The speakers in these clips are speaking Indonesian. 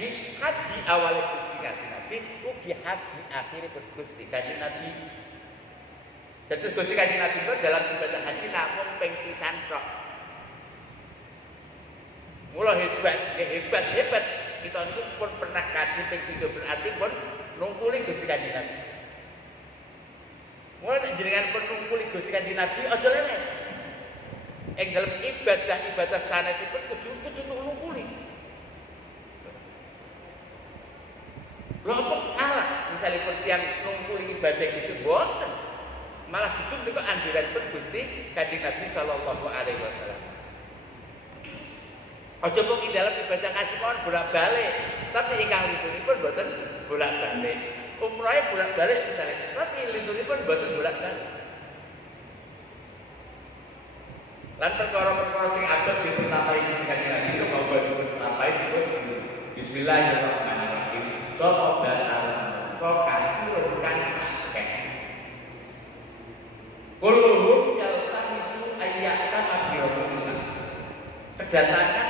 ugi haji awale Gusti Kanjeng Nabi, ugi haji akhire Gusti Kanjeng Nabi. Jadi Gusti Kanjeng Nabi itu dalam ibadah haji namung ping pisan tok. Mula hebat. Kita itu pun pernah kaji ping 3 berarti pun nungkuli Gusti Kanjeng Nabi. Mula nek jenengan pun nungkuli Gusti Kanjeng Nabi aja lewat. Ing dalam ibadah sanesipun kudu nungkuli. Lho apa salah misalnya pun yang nungkuli ibadah itu boten. Malah justru niku anjuranipun Gusti Kanjeng Nabi sallallahu alaihi wasallam. Aja mung ing dalam ibadah kaji mawon bolak-balik, tapi ingkang lintunipun boten bolak-balik. Umrahe bolak-balik misalnya, tapi lintunipun boten bolak-balik. Lan perkara-perkara sing ageng dipun tambahi Gusti Kanjeng Nabi kok mau dipun tambahi dipun bismillahirrahmanirrahim. Sapa dasar kok kasurkan akeh. Kulluhum yaltamisu ayyata mabiyullah. Kedatangan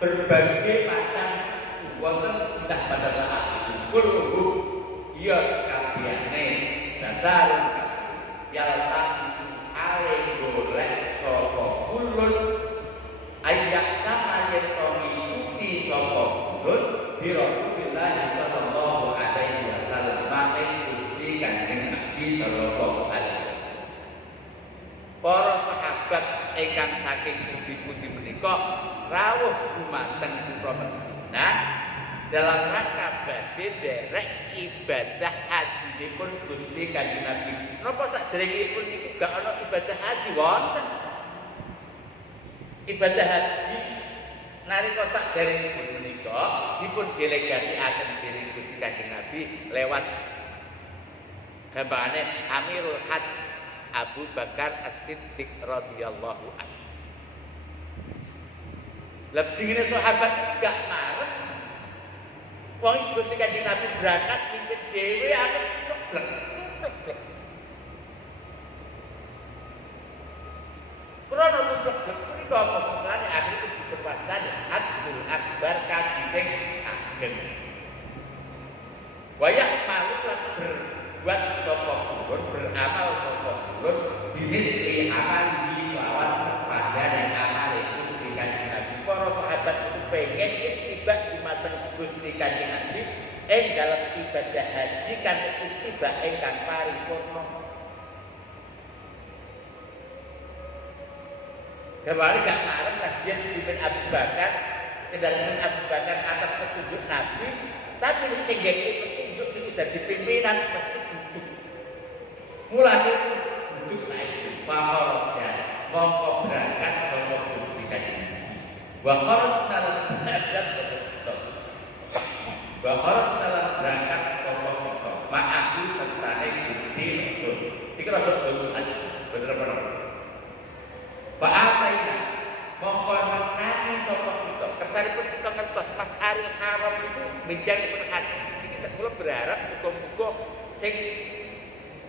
berbagai macam wonten tidak pada saat itu. Kulluhum ya kabehane dasar yaltamisu ale golek sapa kulun ayyata mayitomi sapa kulun bi Rasulillah sallallahu alaihi wasallam Gusti Kanjeng Nabi sallallahu alaihi wasallam. Para sahabat ingkang saking pundi-pundi menika rawuh dumateng kutha Madinah dalam rangka badhe nderek ibadah hajinipun Gusti Kanjeng Nabi. Napa sadèrèngipun niku gak ana ibadah haji wonten. Ibadah haji nalika sadèrèngipun menika dipun delegasiaken dening Gusti Kanjeng Nabi lewat gambangane Amirul Hajj Abu Bakar As-Siddiq radhiyallahu anhu. Lebihnya sahabat gak marah. Wong Gusti Kanjeng Nabi berangkat mimpin dhewe akeh teblek. Krono teblek punika maksudane akhire diperwastani Hajjul Akbar kaji sing ageng. Wayak malu lan berbuat sapa kulun beramal sapa kulun bimisli amal di lawan sepadan amal Gusti Kanjeng Nabi. Para sahabat itu pengen tiba dumateng Gusti Kanjeng Nabi ing dalam ibadah haji kan tiba ingkang paripurna. Kembali gak marem lah dia dipimpin Abu Bakar, kendalian Abu Bakar atas petunjuk Nabi, tapi ini sehingga petunjuk itu dari pimpinan pasti duduk. Mulai itu duduk saya itu Pakoroja, mongko berangkat sama Gusti Kanjeng Nabi. Wakorot senalan berangkat berangkat sama kita. Ma'ahu serta Gusti itu. Ini rada dulu aja, bener-bener. Ba'ataina mongko nekani sapa kita. Kersanipun kita ngertos Mas Aril Haram itu menjadi haji. Ini kula berharap muga-muga sing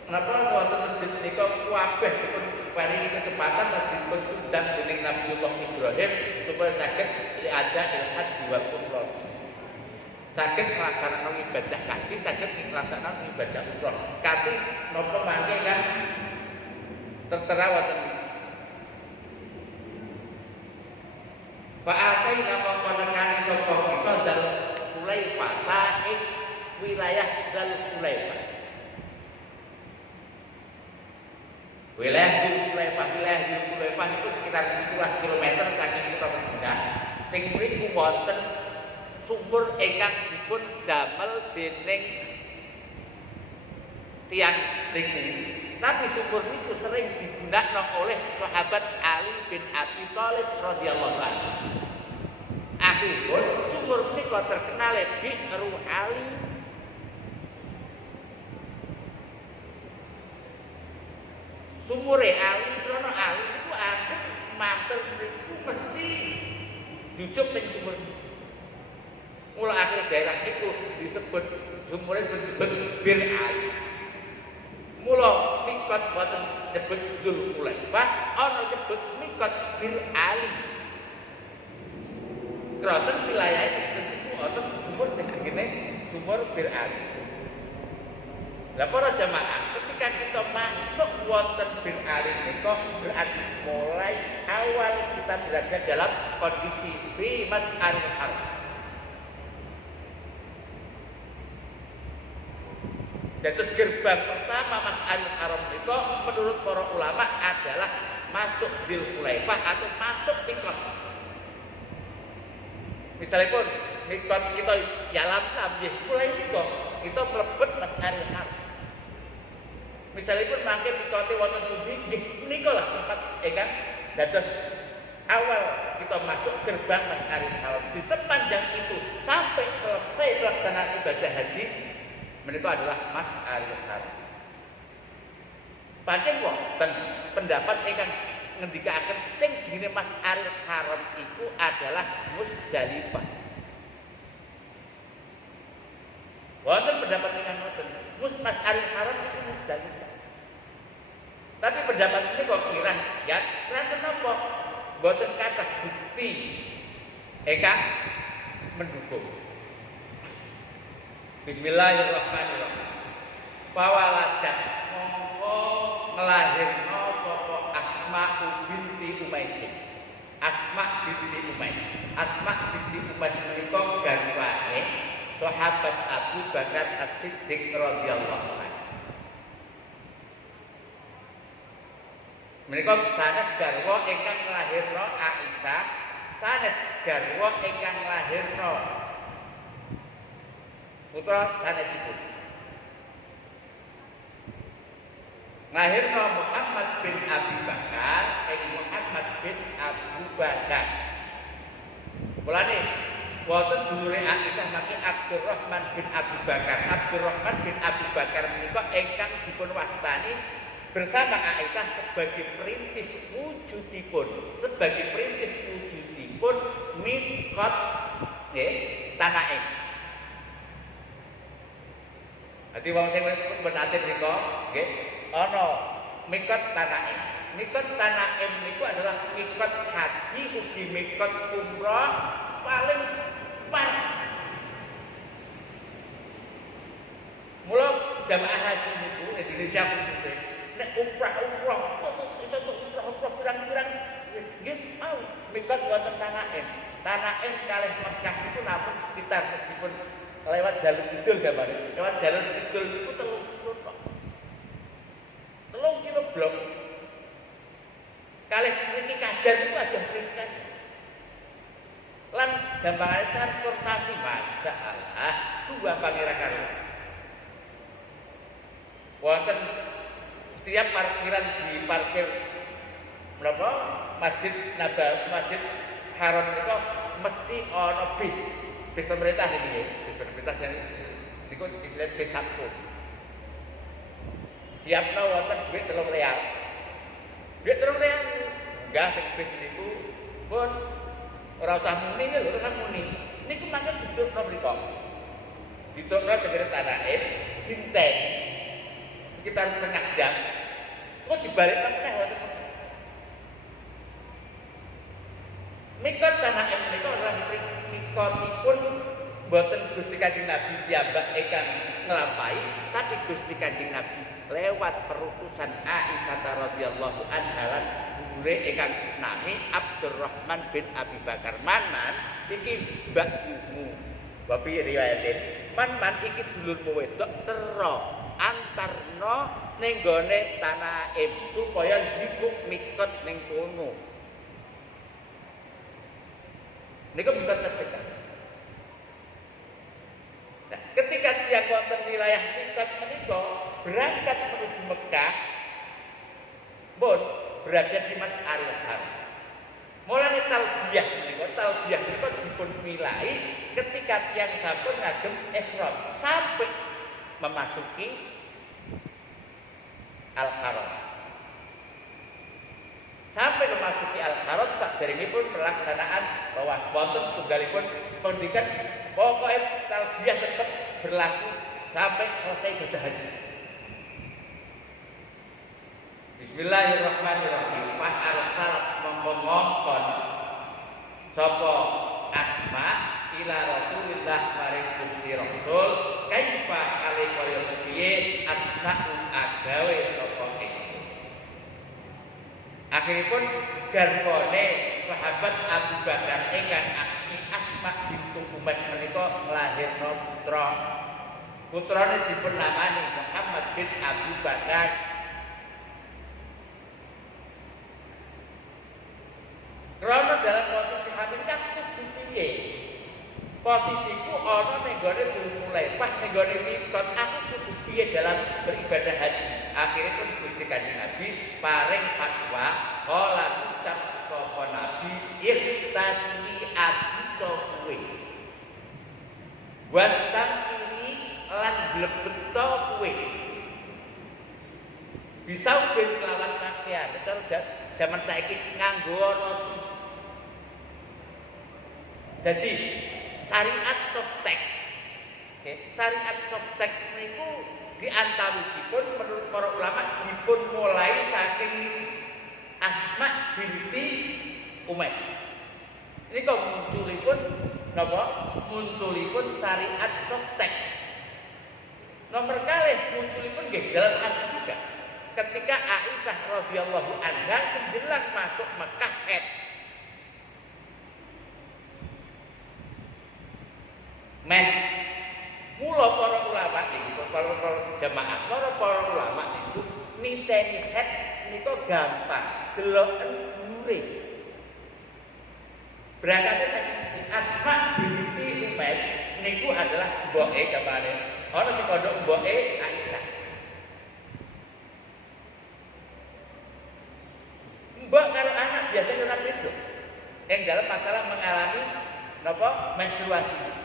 napa wonten masjid menika kabeh dipun paringi kesempatan lan dipun undang dening Nabiullah Ibrahim supaya saged ada haji wal umrah. Saged melaksanakan ibadah haji, saged melaksanakan ibadah umrah. Kanthi napa mangke kan tertera wonten Fa'atai nama menekani sapa kita dal Hulaifah ing wilayah dal Hulaifah. Wilayah dal Hulaifah itu sekitar 17 km saking kota Madinah. Teng mriku wonten sumur ingkang dipun damel dening tiyang mriku. Tapi sumur itu sering digunakan oleh sahabat Ali bin Abi Thalib radhiyallahu anhu. Akhiripun sumur menika terkenal Bi'ru Ali. Sumure Ali, krono Ali niku ajeng mampir mriku mesti jujuk ning sumur. Mula akhir daerah niku disebut sumure disebut Bir Ali. Mula mikot boten nyebut Dzul Hulaifah, ana nyebut mikot Bir Ali. Kroten wilayah niku wonten bil alif. Lah para jamaah, ketika kita masuk wonten bil alif menika berarti mulai awal kita berada dalam kondisi fi mas'alil haram. Dan gerbang pertama mas'alil haram menika menurut para ulama adalah masuk Dzul Hulaifah atau masuk mikot. Misalnya pun mikot kita yalam nggih mulai mikot kita mlebet mas'alil haram. Misalnya pun mangke mikote wonten pundi nggih menika lah tempat kan dados awal kita masuk gerbang mas'alil haram. Di sepanjang itu sampai selesai pelaksanaan ibadah haji menika adalah mas'alil haram. Pancen wonten pendapat ingkang ngendikaken sing jenenge mas'alil haram iku adalah Musdalifah. Wonten pendapat ingkang ngoten, mas'alil haram itu Musdalifah. Tapi pendapat ini kok kira ya, kenapa boten kathah bukti ingkang mendukung. Bismillahirrahmanirrahim. Fawaladat mongko nglahirno sapa Asma'u binti Umais. Asma' binti Umais. Asma' binti Umais menika garwane sahabat Abu Bakar As-Siddiq radhiyallahu anhu. Menika sanes garwa ingkang nglahirno Aisyah, sanes garwa ingkang nglahirno putra sanesipun. Nglahirno Muhammad bin Abi Bakar, Muhammad bin Abu Bakar. Mulane wonten dulure Aisyah niki Abdurrahman bin Abi Bakar. Abdurrahman bin Abi Bakar menika ingkang dipun wastani bersama Aisyah sebagai perintis wujudipun, mikot Tanaim. Dadi wong sing benaten nika nggih ana mikot Tanaim. Mikot Tanaim niku adalah mikot haji ugi mikot umrah paling pas. Mula jamaah haji niku Indonesia khususnya nek umrah iso umrah pirang-pirang nggih mau mikot wonten Tanaim. Tanaim kalih Mekah itu namung sekitar dipun lewat jalur kidul gambare. Lewat jalur kidul niku 3 kilo tok. 3 kilo blok. Kalih mriki Kajar niku adoh mriki Kajar. Lan gambare transportasi masyaallah dua kamera karo. Wonten setiap parkiran di parkir menapa Masjid Nabawi, Masjid Haram niku mesti ana bis pemerintah niki, bis pemerintah yang niku istilah bis sampul. Siapna wonten dhuwit 3 real. Dhuwit 3 real enggak teng bis niku pun ora usah muni lho, ora usah muni. Niku mangke dudukno mriku. Dudukno teng Tanaim dinten sekitar setengah jam. Kok dibalik meneh wonten. Mikot Tanaim menika adalah mikotipun boten Gusti Kanjeng Nabi piyambak ingkang nglampahi, tapi Gusti Kanjeng Nabi lewat perutusan Aisyah radhiyallahu anha lan dulure ingkang nami Abdurrahman bin Abi Bakar. Man iki mbakmu. Bapak riwayatin. Man iki dulurmu wedok tero antarno ning gone Tanaim supaya dibuk mikot ning kono. Niku mikot terdekat. Nah, ketika tiang wonten wilayah mikot menika berangkat menuju Mekah, pun berada di Mas'alil Haram. Mulane talbiyah menika dipun milai ketika tiang sampun ngagem ihram sampai memasuki Al-Haram. Sampai memasuki Al-Haram saderengipun pelaksanaan tawaf wonten tunggalipun pendidikan pokoknya talbiyah tetap berlaku sampai selesai ibadah haji. Bismillahirrahmanirrahim. Fa arsalat mongkon sapa Asma ila Rasulillah maring Gusti Rasul kaya piye asmaul agawe sapa ing. Akhiripun garwane sahabat Abu Bakar ingkang asmi Asma bintu Umays menika nglahirna putra. Putrane dipun namani Muhammad bin Abu Bakar. Karena dalam posisi hamil kan kudu piye? Posisiku ana ning gone mulai pas ning gone mitot aku kudu piye dalam beribadah haji. Akhirnya pun Gusti Kanjeng Nabi paring fatwa kala ucap sapa Nabi ikhtasni abiso kuwe. Wastang ini lan blebeta kuwe. Bisa ben kelawan pakaian, cara zaman saiki nganggo roti. Jadi syariat softtek. Oke, syariat softtek niku diantawisipun menurut para ulama dipun mulai saking Asma binti Umays. Ini kok munculipun napa? Munculipun syariat softtek. Nomor kalih munculipun nggih dalam haji juga. Ketika Aisyah radhiyallahu anha menjelang masuk Mekah mula para ulama niku para jamaah para ulama niku niteni head niku gampang deloken dhuwure. Berangkatnya saking Asma binti Umays niku adalah mboke gamane. Ana sing kandha mboke Aisyah. Mbok karo anak biasanya ora beda. Yang dalam masalah mengalami napa menstruasi.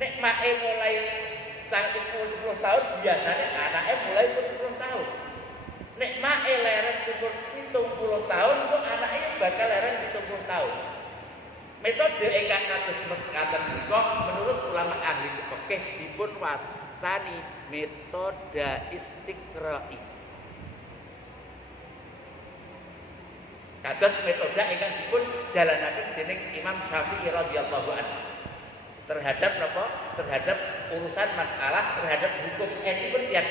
Nek make mulai tanggung 10 tahun biasanya anaknya mulai umur 10 tahun. Nek make leren umur 70 tahun kok anaknya bakal leren 70 tahun. Metode ingkang kados mekaten menika menurut ulama ahli fikih dipun wastani metode istiqra'i. Kados metode ingkang dipun jalanaken dening Imam Syafi'i radhiyallahu anhu. Terhadap apa? Terhadap urusan masalah terhadap hukum pun tiang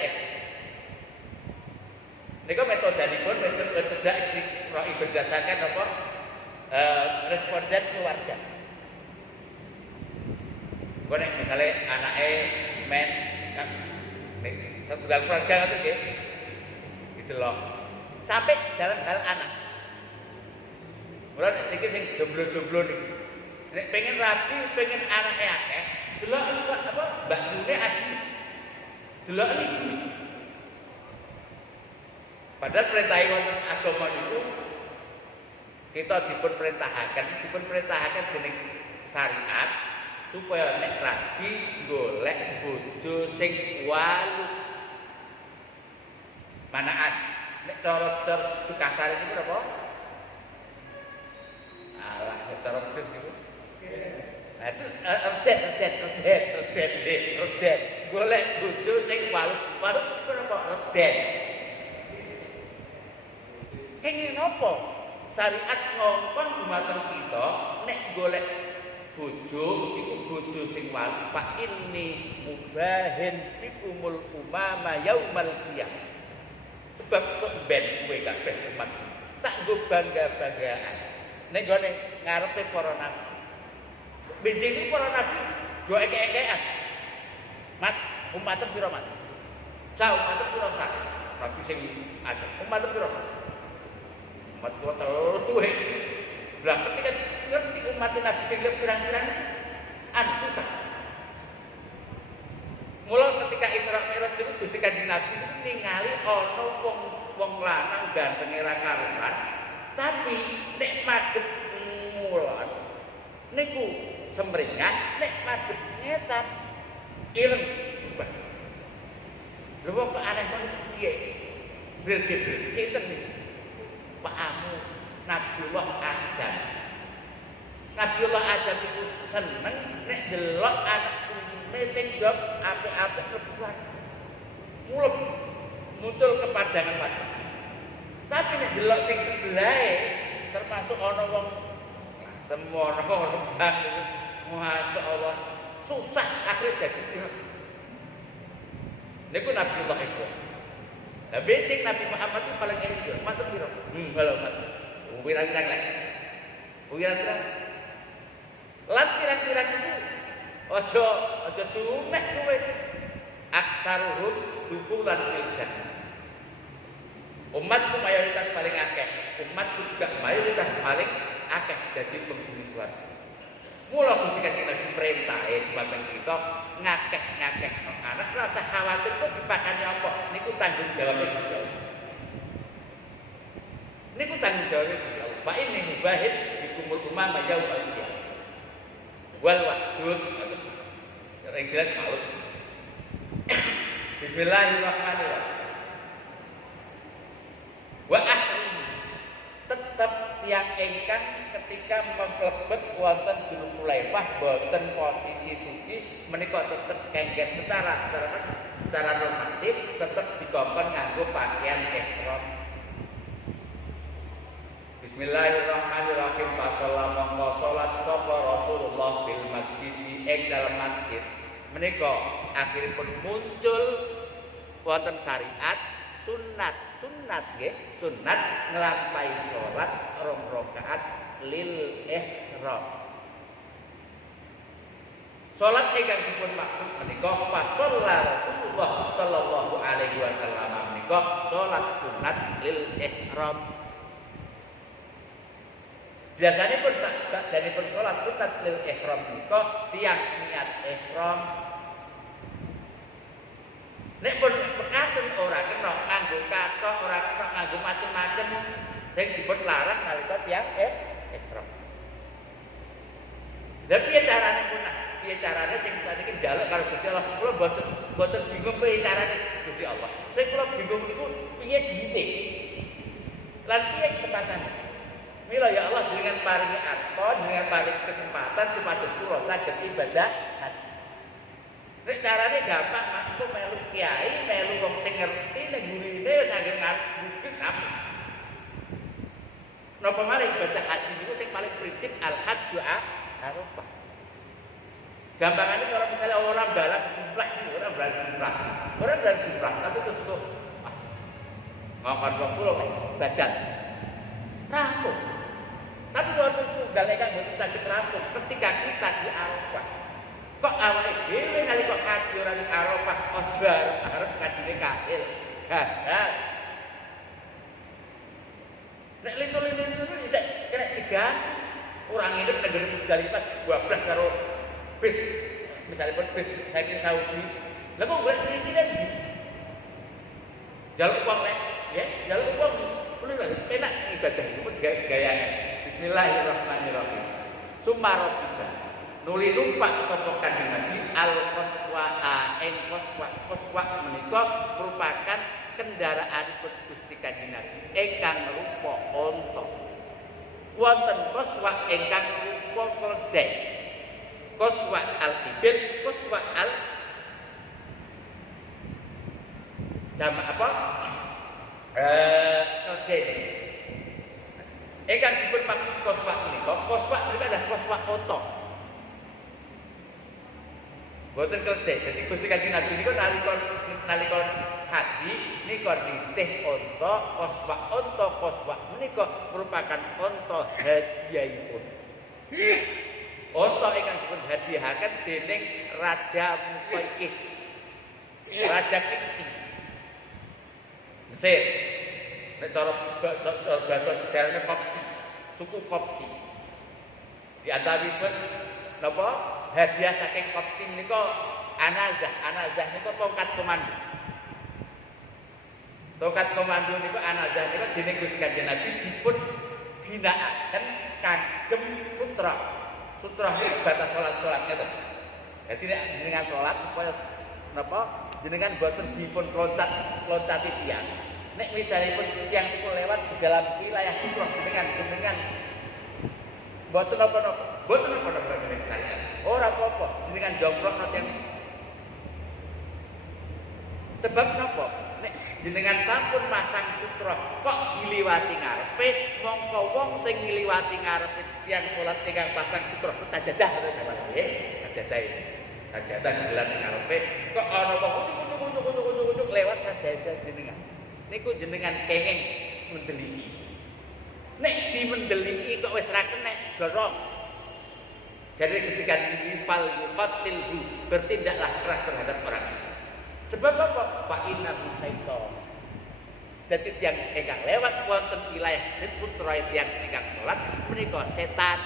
Niku metodepun metode istiqra'i berdasarkan apa? Responden keluarga. Kok nek misale anake men kan nek setunggal keluarga ngoten nggih. Gitu loh. Sampai dalam hal anak. Mulane iki sing jomblo-jomblo niku nek pengen rapi, pengen anake akeh, delok apa mbakune adi. Delok iki. Padahal perintah wonten agama niku kita dipun perintahaken dening syariat supaya nek rapi golek bojo sing walu. Manaan nek cara kasar iki berapa? Alah cara pedes niku. Nah itu redet. Golek bojo sing walu iku apa? Redet. Kenging napa? Syariat ngongkon dumateng kita nek golek bojo iku bojo sing walu fa inni mubahin bikumul umama yaumal qiyamah. Sebab sok ben kowe kabeh umat tak nggo bangga-banggaan. Nek gone ngarepe para nabi. Benjing para nabi go eke-ekean. Mat umat pira mat? Cah umat pira sak? Nabi sing ada. Umat pira sak? Umat kula telu wae. Lah ketika ngerti umat Nabi sing pirang-pirang susah. Mula ketika Isra Mi'raj itu Gusti Kanjeng Nabi ningali ana wong lanang gantenge ra karuan, tapi nek madhep ngulon niku semringah, nek madhep ngetan ireng. Lha wong kok aneh banget piye? Jibril sinten niku? Pak Amu Nabiullah Adam. Nabiullah Adam itu seneng nek delok anak kune sing job apik-apik kebesuan. Mulep muncul kepadangan wajah. Tapi nek delok sing sebelahe termasuk ana wong semua orang rembang itu masyaallah susah akhirnya dadi Niku Nabiullah Ibrahim. Lah becing Nabi Muhammad itu paling enak. Mantep piro? Kalau mantep. Pirang-pirang lek. Pirang-pirang. Lan pirang-pirang itu aja tumeh kowe. Aksaruhum dukulan fil jannah. Umatku mayoritas paling akeh, umatku juga mayoritas paling akeh dadi penghuni swarga. Mula Gusti Kanjeng Nabi perintahe dumateng kita ngakeh-ngakeh anak rasa khawatir kok dipakani apa niku tanggung jawab Gusti Allah. Niku tanggung jawab Gusti Allah. Fa inni mubahid bikumul umama yaumil qiyamah. Wal wahdud. Yang jelas malu. Bismillahirrahmanirrahim. Wa ahli tetap tiang ingkang ketika mlebet wonten Dzulhulaifah boten posisi suci menika tetep kengken secara normatif tetep dikongkon nganggo pakaian ihram. Bismillahirrahmanirrahim. Pasola mongko salat sapa Rasulullah bil masjid ing dalam masjid menika akhiripun muncul wonten syariat sunat nggih sunat nglampahi salat 2 rakaat lil ihram. Salat ingkang dipun maksud menika fasalla Rasulullah sallallahu alaihi wasallam menika salat sunat lil ihram. Biasanya pun dari pun salat sunat lil ihram menika tiyang niat ihram. Nek pun pekaten ora kena nganggo kathok, ora kena nganggo macem-macem sing dipun larang nalika tiyang ihram. Lah piye carane pun piye carane sing sakniki njaluk karo Gusti Allah. Kula mboten bingung piye carane Gusti Allah. Sing kula bingung niku piye diitik. Lan piye kesempatane. Mila ya Allah dengan paringi akon, dengan paringi kesempatan supados kula saged ibadah haji. Nek carane gampang, aku melu kiai, melu wong sing ngerti ning gurine saged ngabukit apa. Napa malih ibadah haji niku sing paling prinsip al-hajju Arafah. Gampangane kalau misalnya orang dalam jumlah itu, orang dalam jumlah, tapi terus kok ngongkon wong kula badan. Rampung. Tapi waktu itu galaikan boten saged rampung ketika kita di Arafah. Kok awake dhewe nalika kaji ora ning Arafah aja arep kajine kasil. Gagal. Nek lintu-lintu isih kena diganti. Orang hidup negeri Musdalifah 12 karo bis. Misalnya pun bis saking Saudi. Lah kok golek kiri-kiri ndi? Jaluk uang lek, ya, jaluk uang. Enak ibadah itu pun gayanya. Bismillahirrahmanirrahim. Sumarobika nuli numpak sapa Kanjeng Nabi al-qaswa ing qaswa menika merupakan kendaraan Gusti Kanjeng Nabi ingkang rupa unta. Wonten qaswa ingkang rupa keledai. Qaswa al-ibil, qaswa al jama apa? Keledai. Ingkang dipun maksud qaswa menika, qaswa menika adalah qaswa unta. Boten keledai. Jadi Gusti Kanjeng Nabi niku nalika haji nika nitih unta, qaswa menika merupakan unta hadiahipun. Unta ingkang dipun hadiahaken dening Raja Muqawqis. Raja Kipti. Mesir. Nek cara bahasa sejarahnya Kopti, suku Kopti. Di antaripun napa? Hadiah saking Kopti menika Anazah niku tongkat komando. Tongkat komando niku Anazah niku dening Gusti Kanjeng Nabi dipun ginakaken kagem sutra. Sutra niku batas salat ngeten. Dadi nek jenengan salat supaya napa jenengan boten dipun loncati tiyang. Nek misalipun tiyang niku lewat di dalam wilayah sutra jenengan boten apa-apa. Boten apa-apa jenengan. Ora apa-apa jenengan jongkrokno tiyang. Sebab napa? Nek jenengan sampun masang sutra kok diliwati ngarepe mongko wong sing ngliwati ngarepe tiyang salat ingkang pasang sutra sajadah nggih sajadah gelar ngarepe kok ana wong kudu lewat sajadah jenengan. Niku jenengan kenging mendeliki. Nek dimendeliki kok wis ra kenek dorong. Jadi ketika dipal yuqatilhu, bertindaklah keras terhadap orang itu. Sebab apa? Fa innahu syaitan. Dadi tiyang ingkang lewat wonten wilayah putra tiyang ingkang salat menika setan.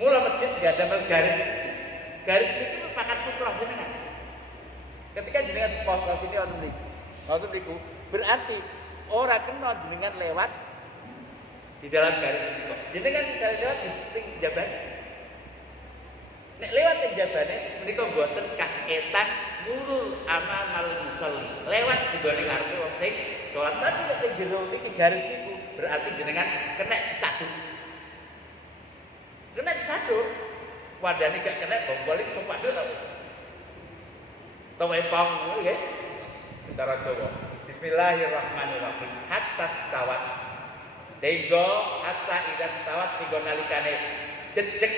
Mula masjid enggak ada garis. Garis itu merupakan sutrah jenengan. Ketika jenengan pos ini wonten niku, berarti ora kena jenengan lewat di dalam garis itu. Jenengan bisa lewat di jaban. Nek lewat di jabane menika mboten kaketan nurul amal musolli. Lewat di gone ngarepe wong sing salat tapi nek jero iki garis niku berarti jenengan kena disaduk. Kena disaduk. Wadane gak kena bombol iki sopak dhewe ta. Tawepang nggih. Cara Jawa. Bismillahirrahmanirrahim. Hatta stawat. Sehingga hatta ida stawat sehingga nalikane jejeg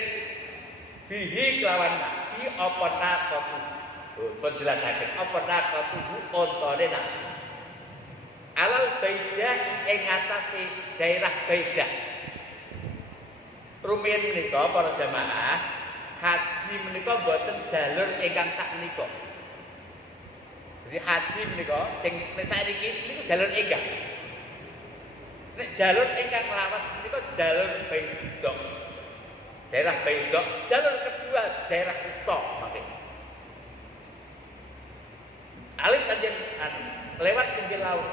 bihi kelawan nabi apa naqatu. Penjelasaken apa naqatu ontone nabi. Alal baida ing atase daerah baida. Rumiyin menika para jamaah haji menika boten jalur ingkang sak menika. Jadi haji menika sing nek saiki niku jalur enggak. Nek jalur ingkang lawas menika jalur Baidha. Daerah Baidha, jalur kedua daerah Wusta mangke. Alih kanjen lewat pinggir laut.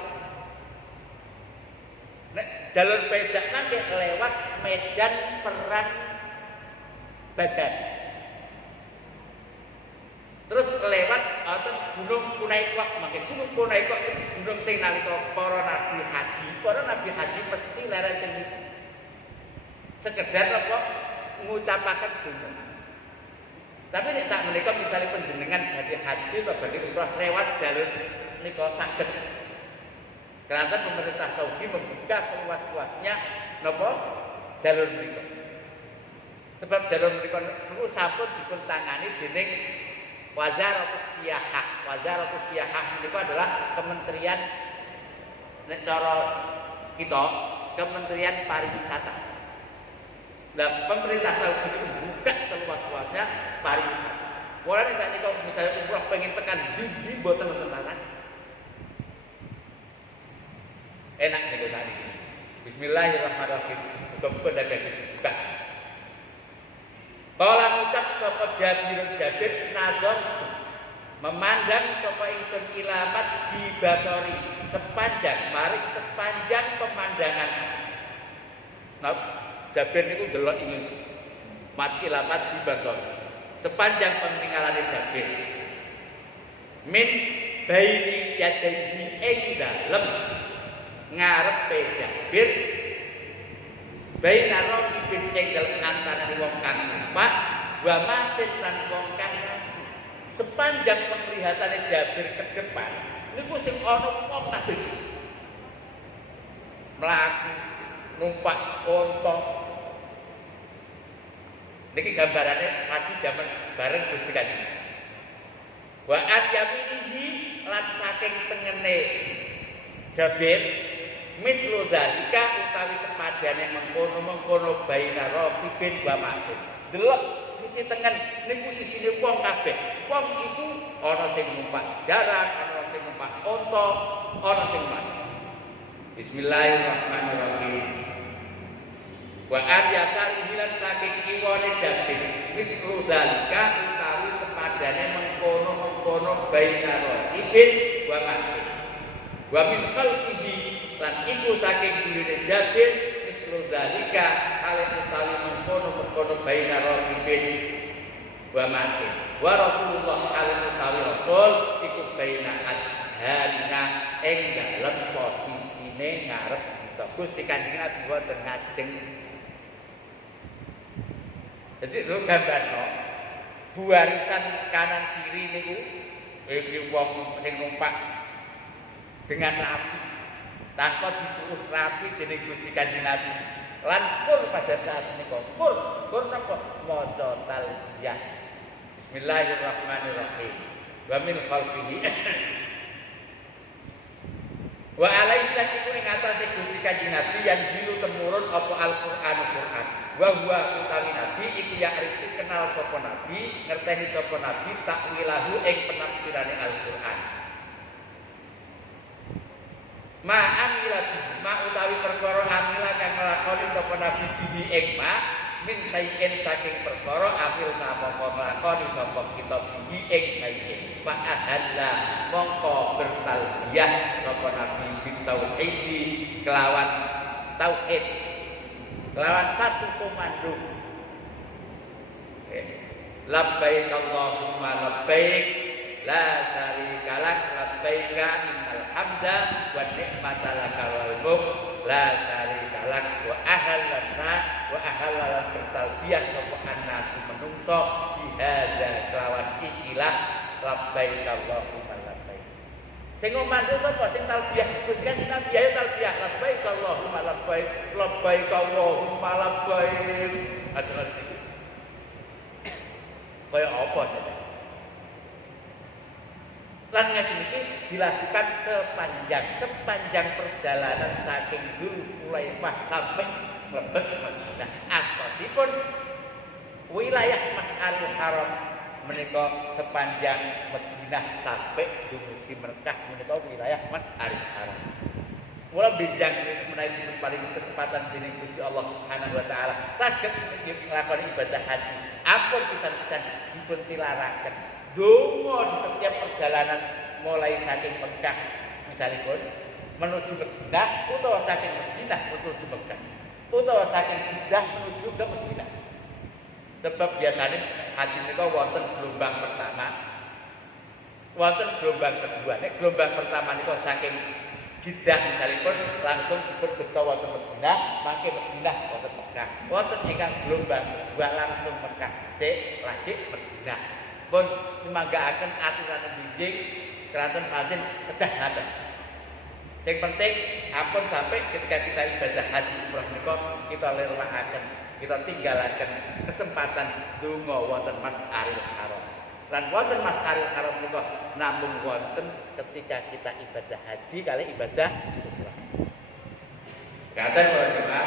Nek jalur Baidha mangke lewat medan perang Badar. Terus lewat Gunung Kunaikok, mangke Gunung Kunaikok gunung sing nalika para nabi haji mesti leren teng niku. Sekedar apa ngucapaken donga. Tapi nek sak menika misalnya panjenengan badhe haji atau badhe umrah lewat jalur nika saged. Karena pemerintah Saudi membuka seluas-luasnya napa jalur menika. Sebab jalur menika niku sampun dipun tangani dening Wazaratus Siyahah. Wazaratus Siyahah itu adalah kementerian cara kita, Kementerian Pariwisata. Dan pemerintah Saudi itu buka seluas-luasnya pariwisata. Mulane saat ini kalau misalnya umroh pengen tekan di boten wonten larang. Enak nih saat ini. Bismillahirrahmanirrahim. Muga-muga dadak dibuka. Kala ngucap sapa Jabir nadhar memandang sapa ingsun ilamat di basori sepanjang pemandangan. Nah, Jabir niku delok ingin mat ilamat di basori sepanjang peninggalane Jabir. Min baini yadaihi ing dalem ngarepe Jabir baina raqibin ing dalem antarané wong kang numpak wa masin lan wong kang ngaku. Sepanjang penglihatannya Jabir ke depan niku sing ana wong kabeh. Mlaku numpak unta. Niki gambarane haji jaman bareng Gusti Kanjeng. Wa atyaminihi lan saking tengene Jabir mislu dalika utawi sepadane mengkono-mengkono baina raqibin wa masin. Delok sisi tengen niku isine wong kabeh. Wong iku ana sing numpak jaran, ana sing numpak unta, ana sing mati. Bismillahirrahmanirrahim. Wa aryasal hilan saking kiwane Jabir mislu dalika utawi sepadane mengkono-mengkono baina raqibin wa masin. Wa min khalqihi lan iku saking gurine Jabir mislu dzalika hale utawi mengkono baina raqibin wa masin wa Rasulullah hale utawi Rasul iku baina adharina ing dalem posisine ngarep kita Gusti Kanjeng Nabi wonten ngajeng. Jadi itu gambarno barisan kanan kiri niku iki wong sing numpak dengan rapi tanpa disuruh rapi dening Gusti Kanjeng Nabi. Lan kur pada saat menika kur napa maca talbiyah. Bismillahirrahmanirrahim. wa min khalfihi wa alaihi iku ing atase Gusti Kanjeng Nabi yang jilu temurun apa Al-Qur'an wa huwa utawi nabi iku ya arifu kenal sapa nabi ngerteni sapa nabi takwilahu ing penafsirane Al-Qur'an ma amila ma utawi perkara amila kang nglakoni sapa nabi bihi ing ma min sayin saking perkara amil napa nglakoni sapa kita bihi ing sayin fa ahalla mongko bertalbiyah sapa nabi bitauhid kelawan tauhid kelawan satu komando labbaik Allahumma labbaik la syarika lak labbaika innal hamda wa ni'mata lakal wal mulk la syarika lak wa ahallan bertalbiyah sapa annasu menungso bihadza kelawan ikilah labbaik Allahumma labbaik sing ngomando sapa sing talbiyah Gusti Kanjeng Nabi ya talbiyah labbaik Allahumma labbaik labbaik Allahumma labbaik aja iki kaya apa ya lan ngene iki dilakukan sepanjang perjalanan saking Dzulhulaifah sampai mlebet Madinah asosipun wilayah Mas'aril Haram menika sepanjang Madinah sampai dumugi Mekah menika wilayah Mas'aril Haram. Mula benjang menawi paling kesempatan dening Gusti Allah Subhanahu wa taala saged nglakoni ibadah haji. Ampun pisan-pisan dipun tilaraken. Donga di setiap perjalanan mulai saking Mekah misalipun menuju Madinah utawa saking Madinah menuju Mekah utawa saking Jeddah menuju ke Madinah. Sebab biasanya haji menika wonten gelombang pertama, wonten gelombang kedua. Nek gelombang pertama niku saking Jeddah misalipun langsung dipun dekta wonten Madinah, mangke Madinah wonten Mekah. Wonten ingkang gelombang kedua langsung Mekah, sik lagi Madinah. Pun nyemanggaken aturan bijing keranten pancen kedah ngaten. Sing penting ampun sampai ketika kita ibadah haji umrah menika kita lelahaken, kita tinggalaken kesempatan donga wonten Mas'aril Haram. Lan wonten Mas'aril Haram menika namung wonten ketika kita ibadah haji kali ibadah umrah. Kata para jemaah